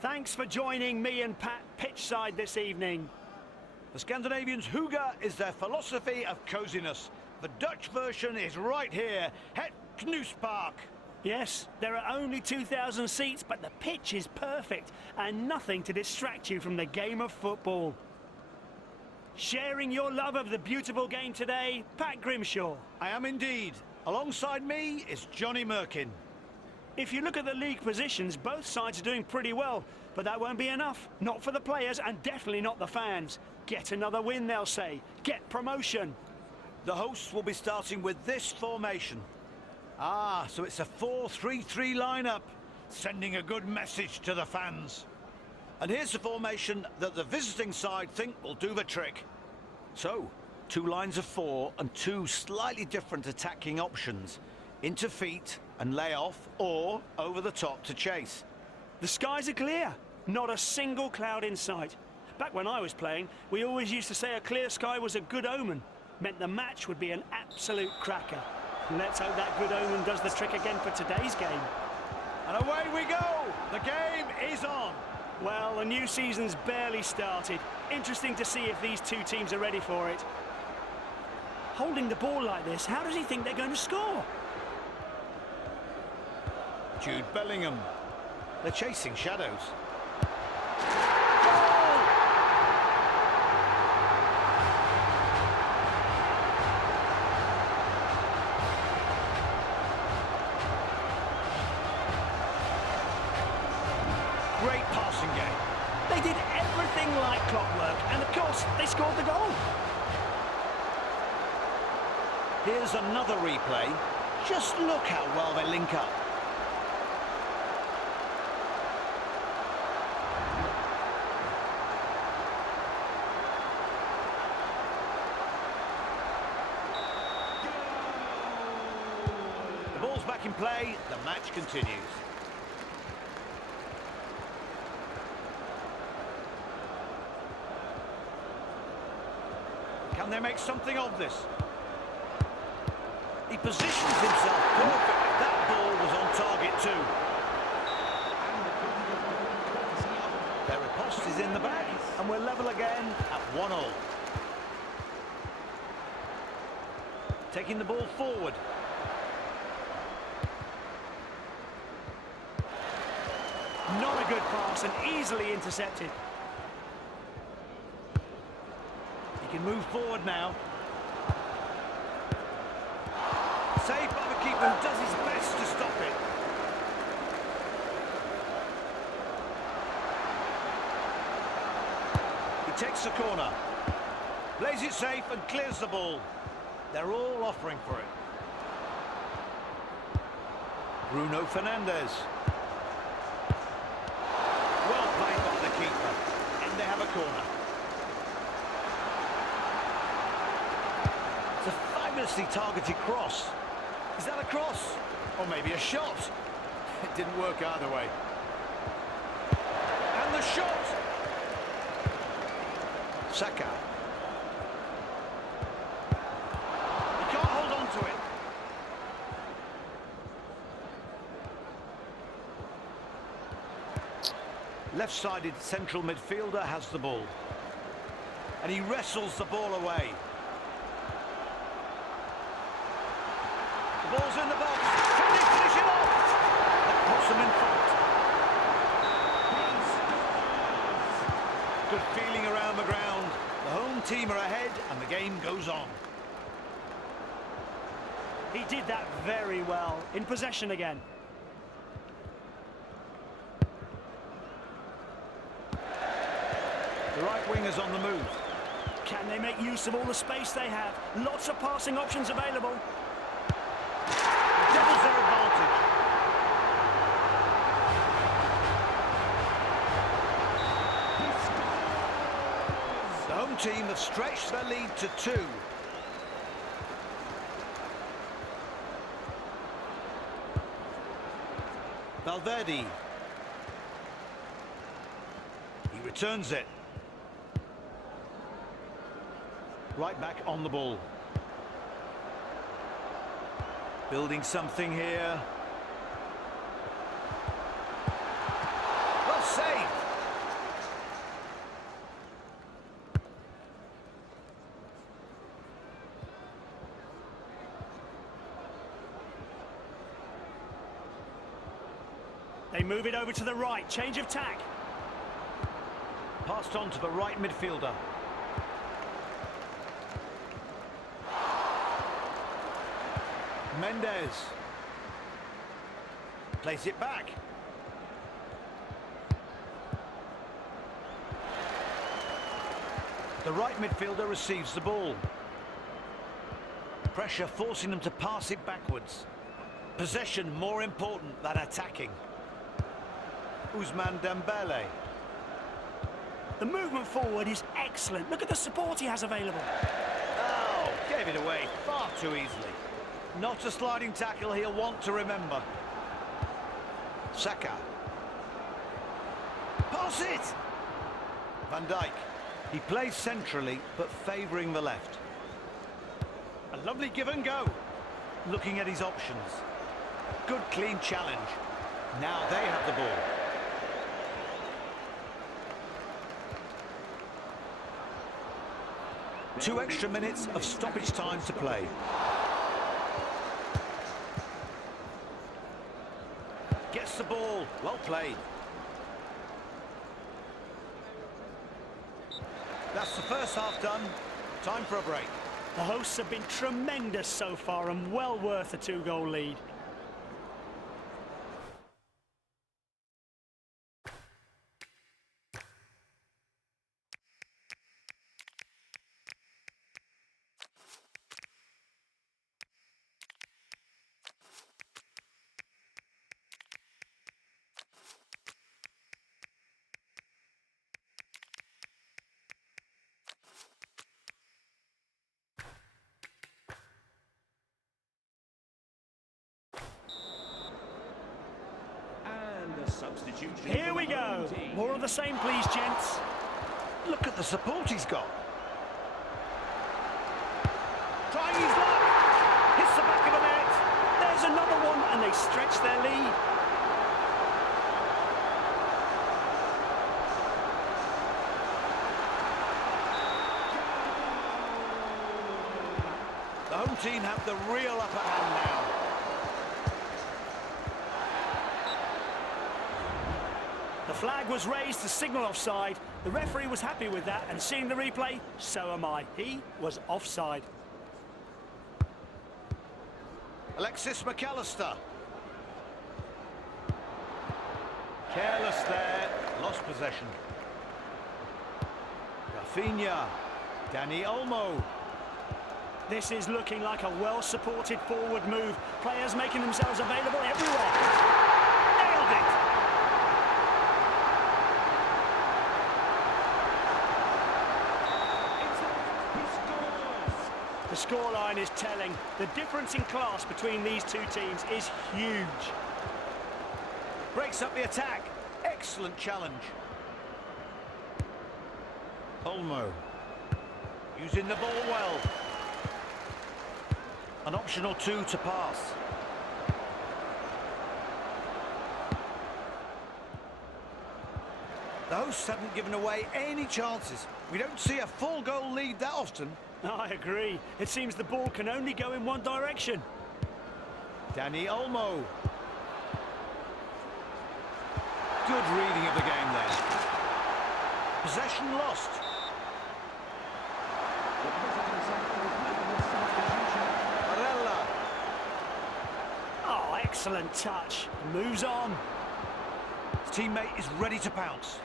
Thanks for joining me and Pat pitchside this evening. The Scandinavians' hygge is their philosophy of coziness. The Dutch version is right here, Het Knuspark. Yes, there are only 2,000 seats, but the pitch is perfect and nothing to distract you from the game of football. Sharing your love of the beautiful game today, Pat Grimshaw. I am indeed. Alongside me is Johnny Merkin. If you look at the league positions, both sides are doing pretty well, but that won't be enough. Not for the players and definitely not the fans. Get another win, they'll say. Get promotion. The hosts will be starting with this formation. So it's a 4-3-3 lineup, sending a good message to the fans. And here's the formation that the visiting side think will do the trick. So, 2 lines of 4 and 2 slightly different attacking options. Into feet and lay off, or over the top to chase. The skies are clear. Not a single cloud in sight. Back when I was playing, we always used to say a clear sky was a good omen. Meant the match would be an absolute cracker. Let's hope that good omen does the trick again for today's game. And away we go! The game is on! Well, the new season's barely started. Interesting to see if these two teams are ready for it. Holding the ball like this, how does he think they're going to score? Jude Bellingham. They're chasing shadows. Great passing game. They did everything like clockwork, and of course, they scored the goal. Here's another replay. Just look how well they link up. The ball's back in play, the match continues. Can they make something of this? He positions himself perfectly. That ball was on target too. Their riposte is in the back, and we're level again at 1-1. Taking the ball forward. Not a good pass and easily intercepted. He can move forward now. Saved by the keeper, who does his best to stop it. He takes the corner. Plays it safe and clears the ball. They're all offering for it. Bruno Fernandes. Well played by the keeper. And they have a corner. It's a fabulously targeted cross. Is that a cross? Or maybe a shot? It didn't work either way. And the shot! Saka. He can't hold on to it. Left-sided central midfielder has the ball. And he wrestles the ball away. The ball's in the box. Can they finish it off? That puts them in front. Good feeling around the ground. The home team are ahead and the game goes on. He did that very well. In possession again. The right winger's on the move. Can they make use of all the space they have? Lots of passing options available. Doubles their advantage. The home team have stretched their lead to 2. Valverde. He returns it. Right back on the ball. Building something here. Well saved. move it over to the right. Change of tack. Passed on to the right midfielder. Mendes. Plays it back. The right midfielder receives the ball. Pressure forcing them to pass it backwards. Possession more important than attacking. Ousmane Dembele. The movement forward is excellent. Look at the support he has available. Oh, gave it away far too easily. Not a sliding tackle he'll want to remember. Saka. Pass it! Van Dijk. He plays centrally, but favouring the left. A lovely give and go. Looking at his options. Good clean challenge. Now they have the ball. Two extra minutes of stoppage time to play. Gets the ball. Well played. That's the first half done. Time for a break. The hosts have been tremendous so far and well worth a 2-goal lead. Here we go. More of the same, please, gents. Look at the support he's got. Trying his luck. Hits the back of the net. There's another one, and they stretch their lead. The home team have the real upper hand now. The flag was raised to signal offside. The referee was happy with that, and seeing the replay, so am I. He was offside. Alexis McAllister. Careless there. Lost possession. Rafinha. Dani Olmo. This is looking like a well-supported forward move. Players making themselves available everywhere. Nailed it! The scoreline is telling. The difference in class between these two teams is huge. Breaks up the attack. Excellent challenge. Olmo. Using the ball well. An option or two to pass. The hosts haven't given away any chances. We don't see a full goal lead that often. I agree. It seems the ball can only go in one direction. Dani Olmo. Good reading of the game there. Possession lost. Barella. Oh, excellent touch. Moves on. His teammate is ready to pounce.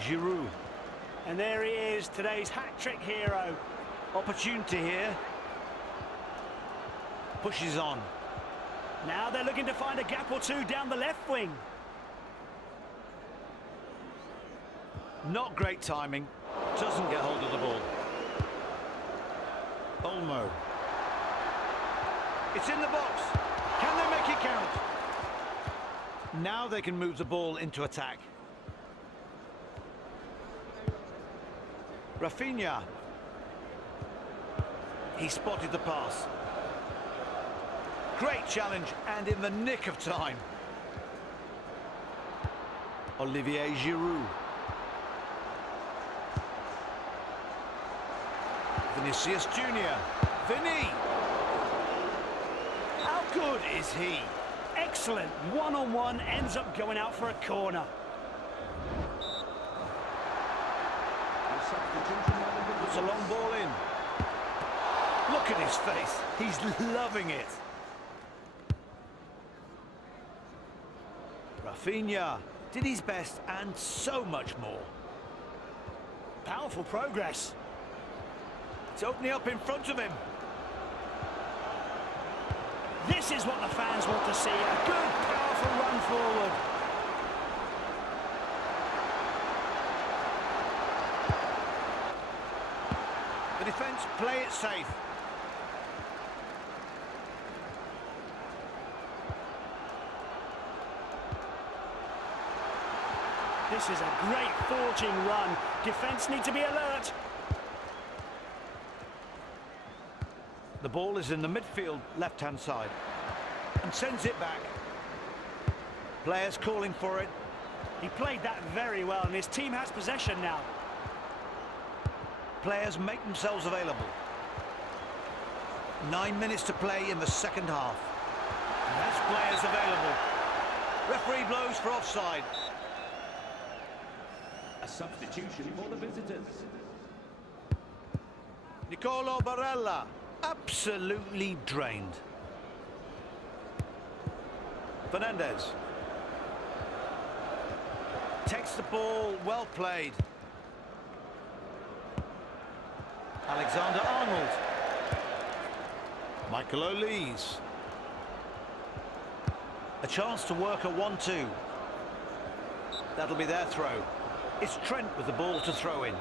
Giroud. And there he is, today's hat-trick hero. Opportunity here. Pushes on. Now they're looking to find a gap or two down the left wing. Not great timing. Doesn't get hold of the ball. Olmo. It's in the box. Can they make it count? Now they can move the ball into attack. Rafinha. He spotted the pass. Great challenge and in the nick of time. Olivier Giroud. Vinicius Junior. Vinny. How good is he? Excellent. One-on-one ends up going out for a corner. Puts a long ball in. Look at his face. He's loving it. Rafinha did his best and so much more. Powerful progress. It's opening up in front of him. This is what the fans want to see. A good, powerful run forward. The defence play it safe. This is a great forging run. Defence need to be alert. The ball is in the midfield left-hand side and sends it back. Players calling for it. He played that very well and his team has possession now. Players make themselves available. 9 minutes to play in the second half. Less players available. Referee blows for offside. A substitution for the visitors. Nicolo Barella, absolutely drained. Fernandez. Takes the ball, well played. Alexander-Arnold. Michael Olise. A chance to work a 1-2. That'll be their throw. It's Trent with the ball to throw in.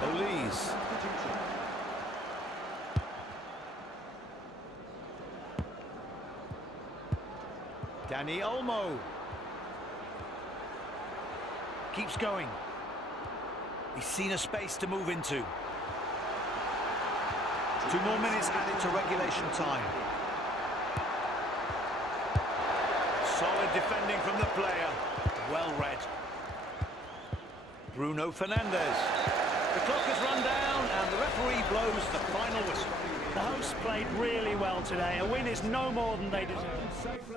Olise. Danny Olmo. Keeps going. He's seen a space to move into. 2 more minutes added to regulation time. Solid defending from the player. Well read. Bruno Fernandes. The clock has run down and the referee blows the final whistle. The hosts played really well today. A win is no more than they deserve.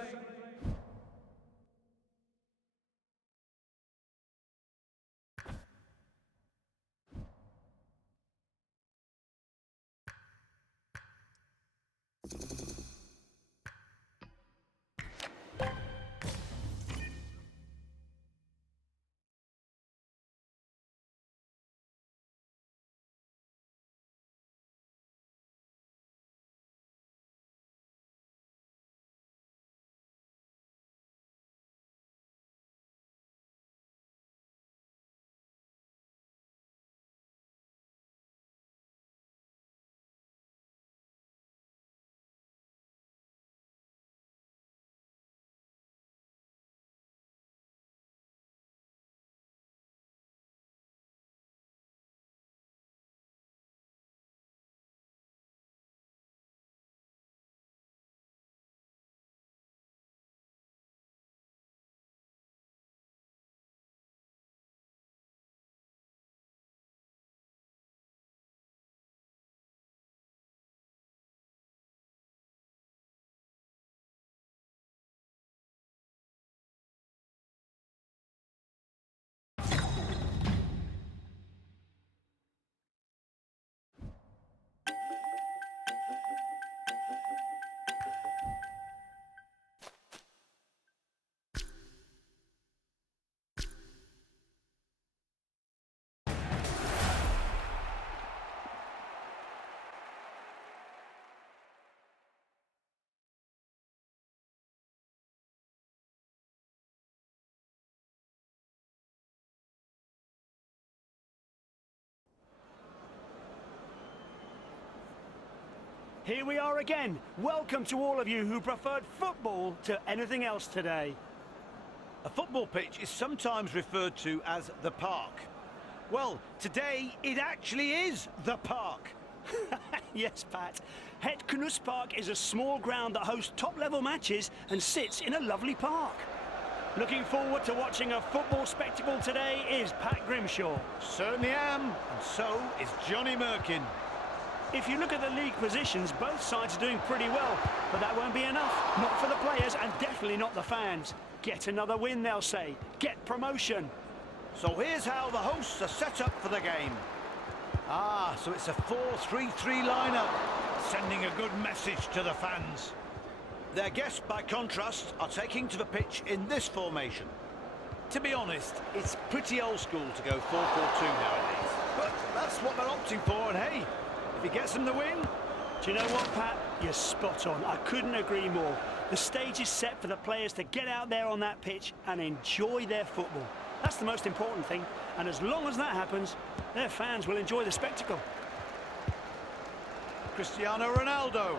Here we are again. Welcome to all of you who preferred football to anything else today. A football pitch is sometimes referred to as the park. Well, today it actually is the park. Yes, Pat. Het Knuspark is a small ground that hosts top-level matches and sits in a lovely park. Looking forward to watching a football spectacle today is Pat Grimshaw. Certainly am, and so is Johnny Merkin. If you look at the league positions, both sides are doing pretty well, but that won't be enough. Not for the players and definitely not the fans. Get another win, they'll say. Get promotion. So here's how the hosts are set up for the game. So it's a 4-3-3 lineup, sending a good message to the fans. Their guests, by contrast, are taking to the pitch in this formation. To be honest, it's pretty old school to go 4-4-2 nowadays. But that's what they're opting for, and hey, if he gets them the win... Do you know what, Pat? You're spot on. I couldn't agree more. The stage is set for the players to get out there on that pitch and enjoy their football. That's the most important thing, and as long as that happens, their fans will enjoy the spectacle. Cristiano Ronaldo.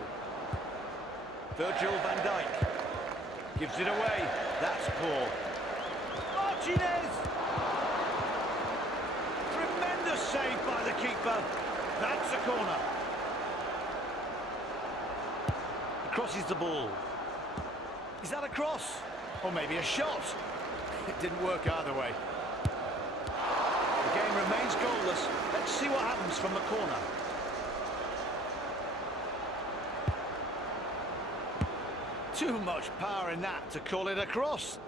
Virgil van Dijk. Gives it away. That's poor. Martinez! Tremendous save by the keeper. That's a corner. He crosses the ball. Is that a cross? Or maybe a shot? It didn't work either way. The game remains goalless. Let's see what happens from the corner. Too much power in that to call it a cross.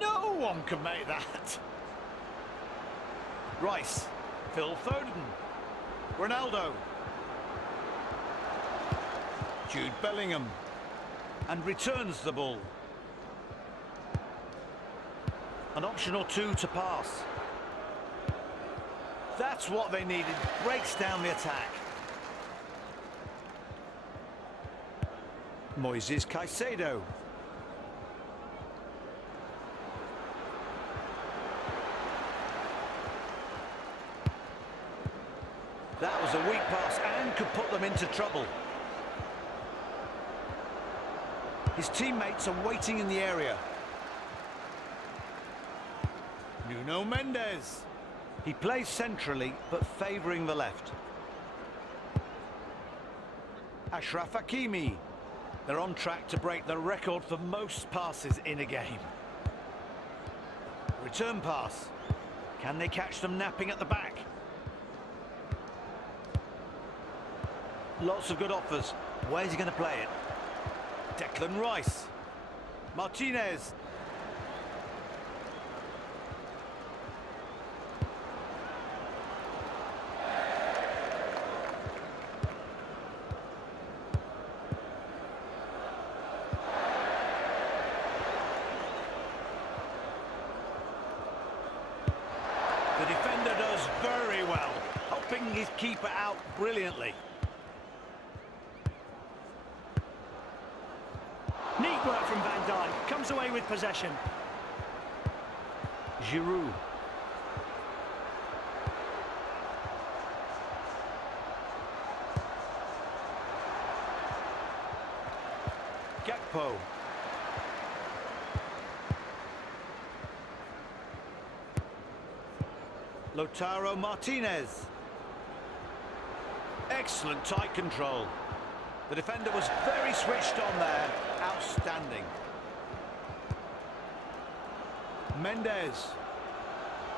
No one can make that. Rice. Phil Foden. Ronaldo. Jude Bellingham. And returns the ball. An option or two to pass. That's what they needed. Breaks down the attack. Moises Caicedo. That was a weak pass and could put them into trouble. His teammates are waiting in the area. Nuno Mendes. He plays centrally, but favouring the left. Achraf Hakimi. They're on track to break the record for most passes in a game. Return pass. Can they catch them napping at the back? Lots of good offers. Where's he going to play it? Declan Rice. Martinez. The defender does very well, helping his keeper out brilliantly. Neat work from Van Dijk. Comes away with possession. Giroud. Gakpo. Lautaro Martinez. Excellent tight control. The defender was very switched on there. Outstanding. Mendes.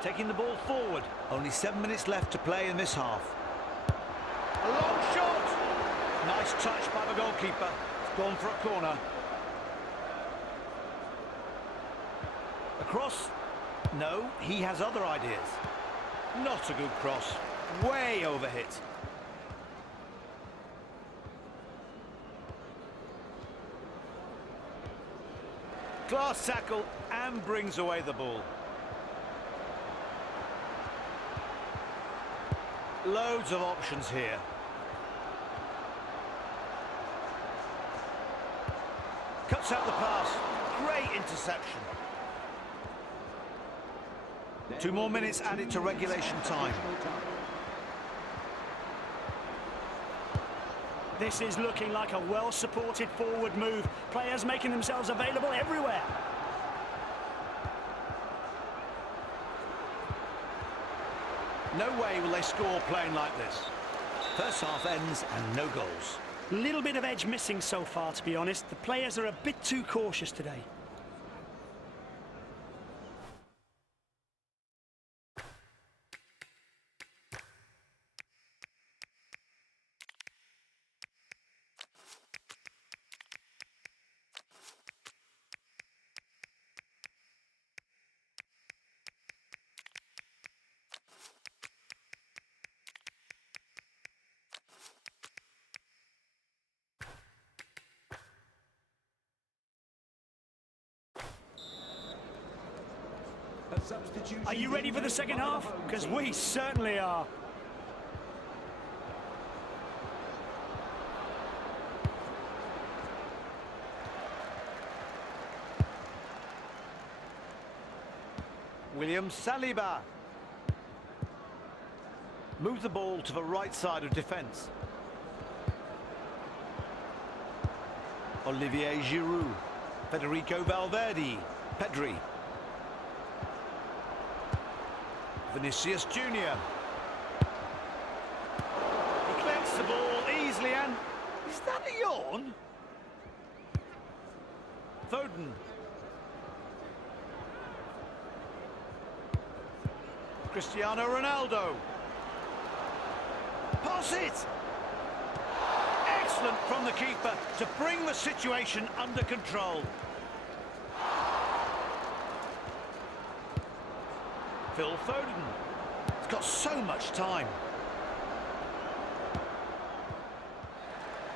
Taking the ball forward. Only 7 minutes left to play in this half. A long shot. Nice touch by the goalkeeper. It's gone for a corner. A cross? No, he has other ideas. Not a good cross. Way overhit. Glass tackle and brings away the ball. Loads of options here. Cuts out the pass. Great interception. 2 more minutes added to regulation time. This is looking like a well-supported forward move. Players making themselves available everywhere. No way will they score playing like this. First half ends and no goals. Little bit of edge missing so far, to be honest. The players are a bit too cautious today. Substitution. Are you ready for the second half? Because we certainly are. William Saliba. Move the ball to the right side of defence. Olivier Giroud. Federico Valverde. Pedri. Vinicius Junior. He collects the ball easily and... Is that a yawn? Foden. Cristiano Ronaldo. Pass it! Excellent from the keeper to bring the situation under control. Phil Foden. He's got so much time.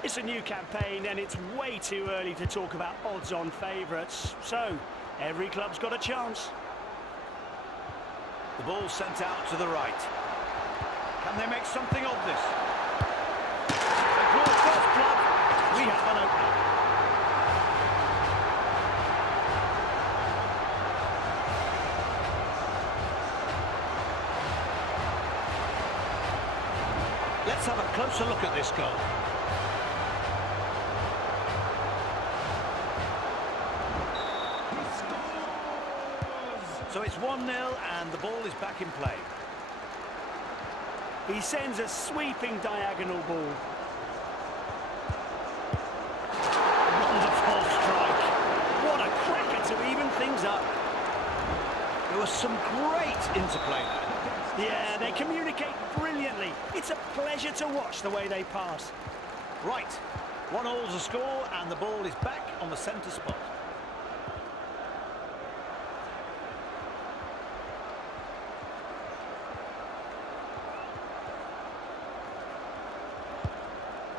It's a new campaign and it's way too early to talk about odds-on favourites. So, every club's got a chance. The ball sent out to the right. Can they make something of this? They draw first blood. We have an opener. Let's have a closer look at this goal. So it's 1-0 and the ball is back in play. He sends a sweeping diagonal ball. Wonderful strike. What a cracker to even things up. There was some great interplay there. Yeah, they communicate brilliantly. It's a pleasure to watch the way they pass. Right, 1-all's the score and the ball is back on the centre spot.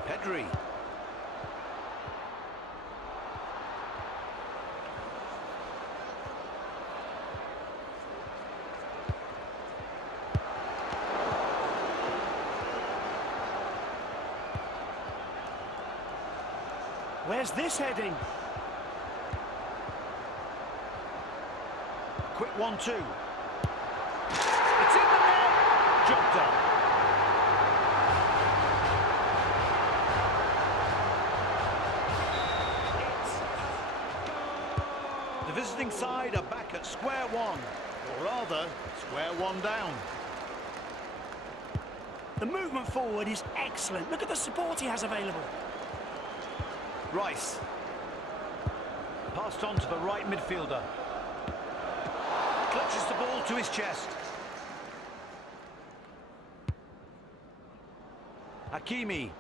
Pedri. Where's this heading? Quick 1-2. It's in the net. Job done. The visiting side are back at square one, or rather, square one down. The movement forward is excellent. Look at the support he has available. Rice. Passed on to the right midfielder. Clutches the ball to his chest. Hakimi.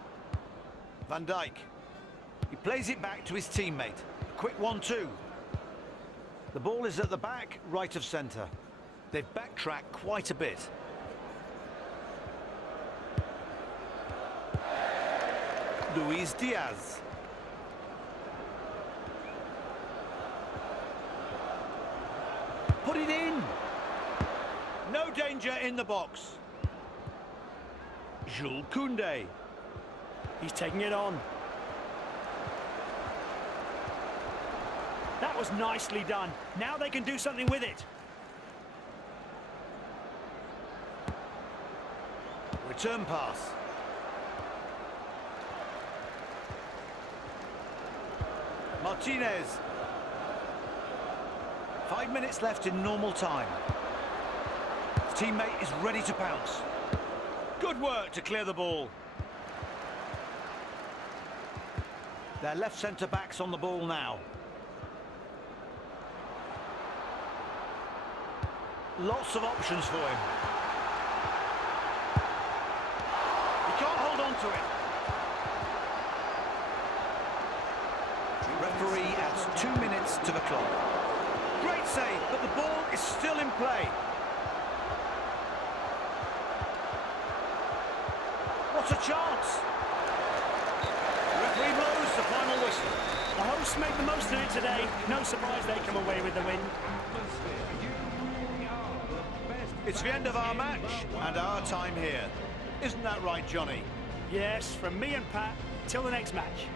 Van Dijk. He plays it back to his teammate. A quick 1-2. The ball is at the back, right of centre. They've backtracked quite a bit. Luis Diaz. Put it in! No danger in the box. Jules Koundé. He's taking it on. That was nicely done. Now they can do something with it. Return pass. Martinez. 5 minutes left in normal time. His teammate is ready to pounce. Good work to clear the ball. Their left centre-back's on the ball now. Lots of options for him. He can't hold on to it. Referee adds 2 minutes to the clock. Great save, but the ball is still in play. What a chance! Referee blows the final whistle. The hosts make the most of it today. No surprise they come away with the win. Atmosphere. You are It's the end of our match and our time here. Isn't that right, Johnny? Yes, from me and Pat, till the next match.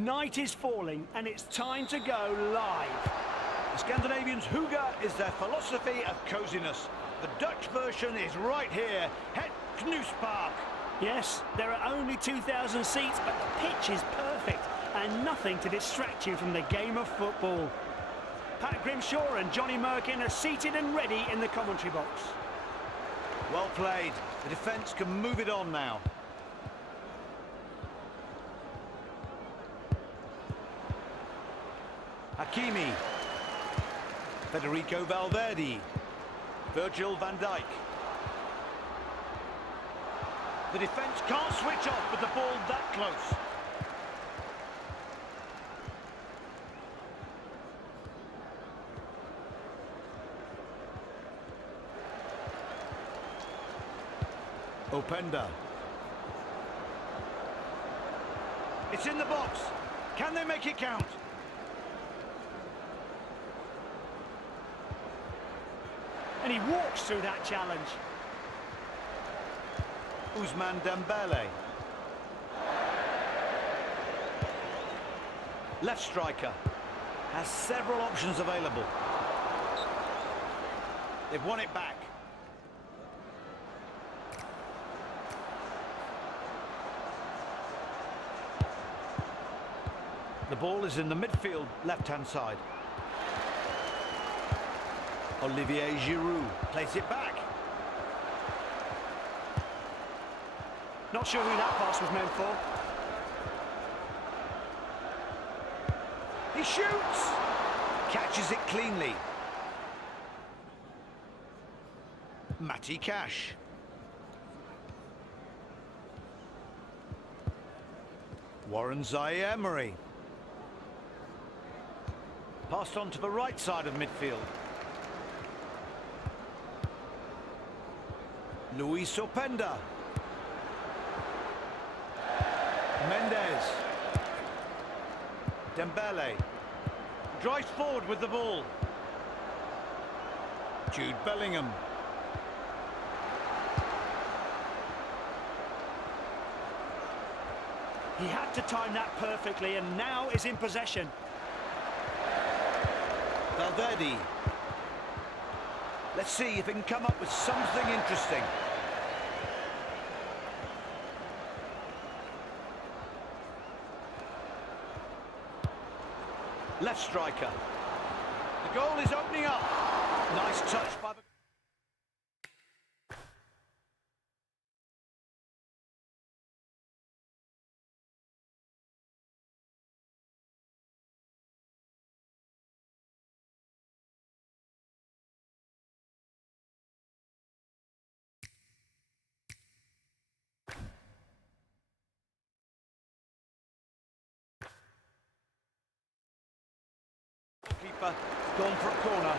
Night is falling and it's time to go live. The Scandinavians' hygge is their philosophy of coziness. The Dutch version is right here, Het Knuspark. Yes, there are only 2,000 seats, but the pitch is perfect and nothing to distract you from the game of football. Pat Grimshaw and Johnny Merkin are seated and ready in the commentary box. Well played. The defence can move it on now. Hakimi, Federico Valverde, Virgil van Dijk. The defence can't switch off with the ball that close. Openda. It's in the box. Can they make it count? And he walks through that challenge. Ousmane Dembele. Left striker. Has several options available. They've won it back. The ball is in the midfield, left-hand side. Olivier Giroud plays it back. Not sure who that pass was meant for. He shoots! Catches it cleanly. Matty Cash. Warren Zaïre-Emery. Passed on to the right side of midfield. Luis Openda. Mendes. Dembele. Drives forward with the ball. Jude Bellingham. He had to time that perfectly and now is in possession. Valverde. Let's see if he can come up with something interesting. Left striker. The goal is opening up. Nice touch by the... Keeper gone for a corner.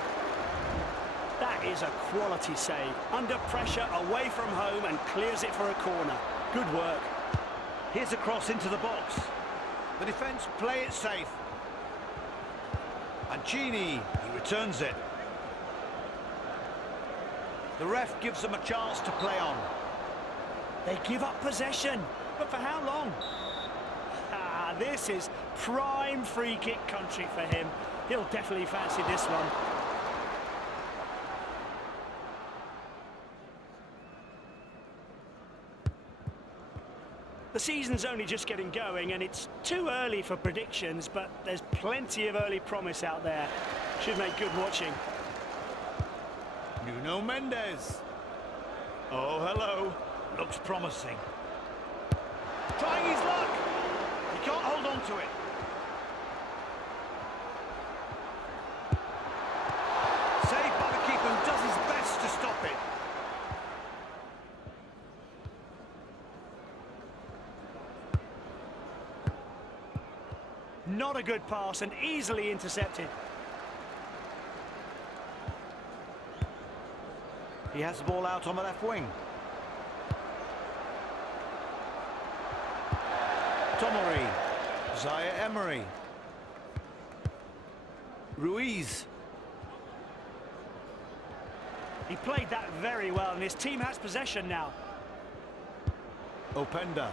That is a quality save. Under pressure, away from home, and clears it for a corner. Good work. Here's a cross into the box. The defence play it safe. Mancini, he returns it. The ref gives them a chance to play on. They give up possession, but for how long? Ah, this is prime free kick country for him. He'll definitely fancy this one. The season's only just getting going and it's too early for predictions, but there's plenty of early promise out there. Should make good watching. Nuno Mendes. Oh, hello. Looks promising. Trying his luck. He can't hold on to it. Saved by the keeper who does his best to stop it. Not a good pass and easily intercepted. He has the ball out on the left wing. Tomori. Zaire Emery. Ruiz. He played that very well and his team has possession now. Openda.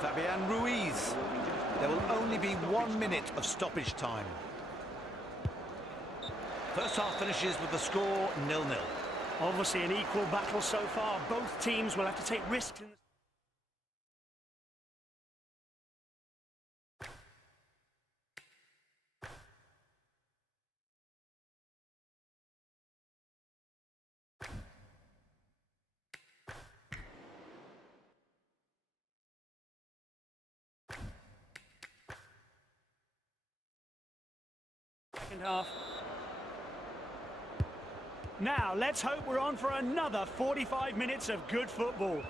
Fabian Ruiz. There will only be 1 minute of stoppage time. First half finishes with the score 0-0. Obviously an equal battle so far. Both teams will have to take risks in the second half. Now, let's hope we're on for another 45 minutes of good football.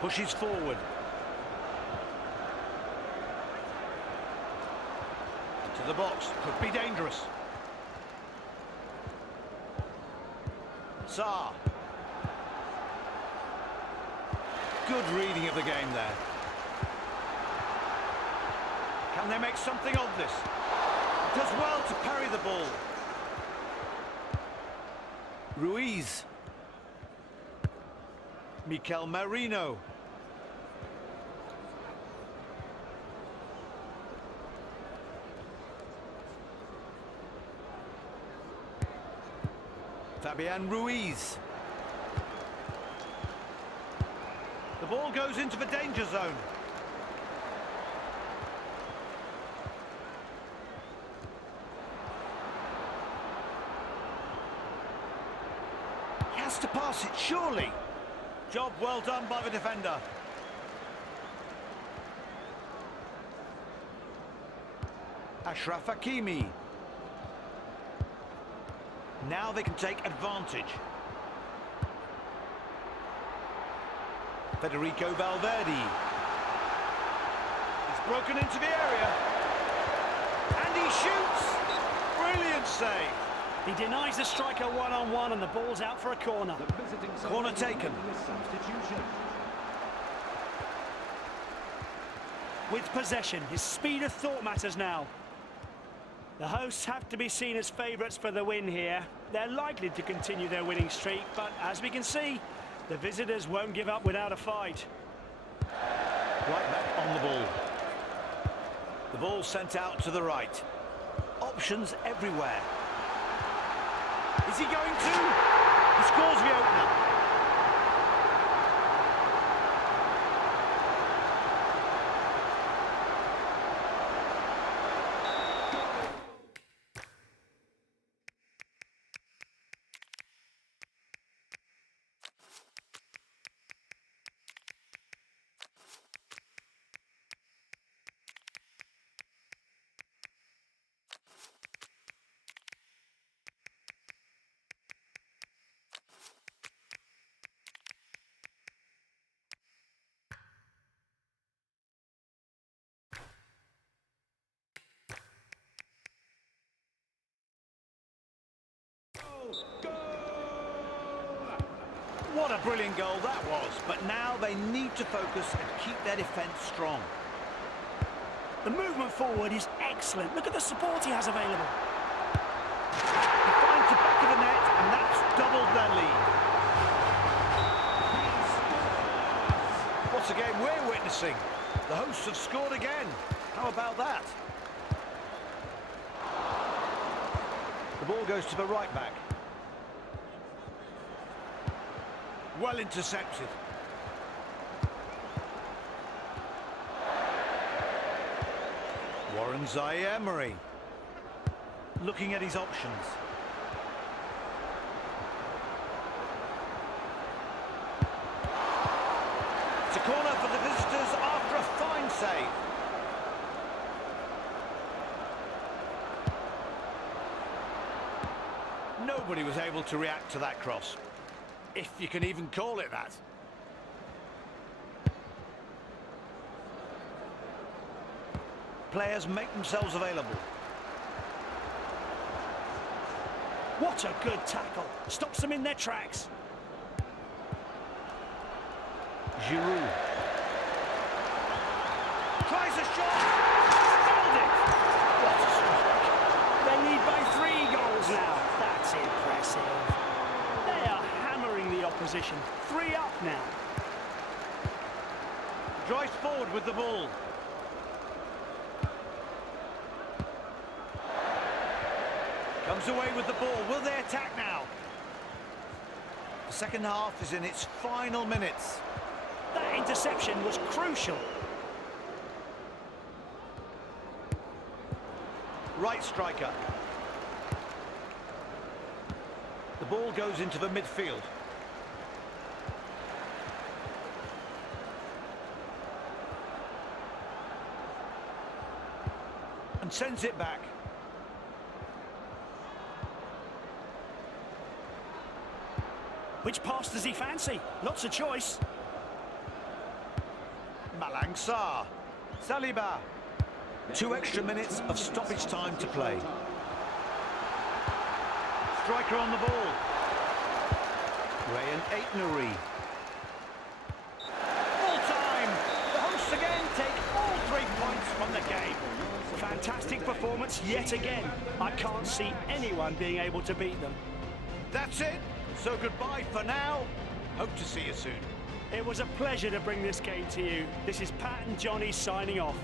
Pushes forward. To the box. Could be dangerous. Sarr. Good reading of the game there. Can they make something of this? Does well to parry the ball. Ruiz. Mikel Merino. Fabian Ruiz. The ball goes into the danger zone. To pass it, surely. Job well done by the defender. Ashraf Hakimi. Now they can take advantage. Federico Valverde. He's broken into the area. And he shoots! Brilliant save. He denies the striker one-on-one and the ball's out for a corner. Corner taken. With possession, his speed of thought matters now. The hosts have to be seen as favourites for the win here. They're likely to continue their winning streak, but as we can see, The visitors won't give up without a fight. Right back on the ball. The ball sent out to the right. Options everywhere. Is he going to? He scores the opener. What a brilliant goal that was, but now they need to focus and keep their defence strong. The movement forward is excellent. Look at the support he has available. He finds the back of the net, and that's doubled their lead. What's a game we're witnessing? The hosts have scored again. How about that? The ball goes to the right back. Well intercepted. Warren Zaire-Emery looking at his options. It's a corner for the visitors after a fine save. Nobody was able to react to that cross, if you can even call it that. Players make themselves available. What a good tackle. Stops them in their tracks. Giroud tries a shot. Nailed it. What a strike. They lead by 3 goals now. That's impressive. They are hammering the opposition. 3 up now. Drives forward with the ball. Comes away with the ball. Will they attack now? The second half is in its final minutes. That interception was crucial. Right striker. The ball goes into the midfield. And sends it back. Which pass does he fancy? Lots of choice. Malang Sarr. Saliba. 2 extra minutes of stoppage time to play. Striker on the ball. Rayan Aitnuri. Full time. The hosts again take all 3 points from the game. Fantastic performance yet again. I can't see anyone being able to beat them. That's it. So goodbye for now. Hope to see you soon. It was a pleasure to bring this game to you. This is Pat and Johnny signing off.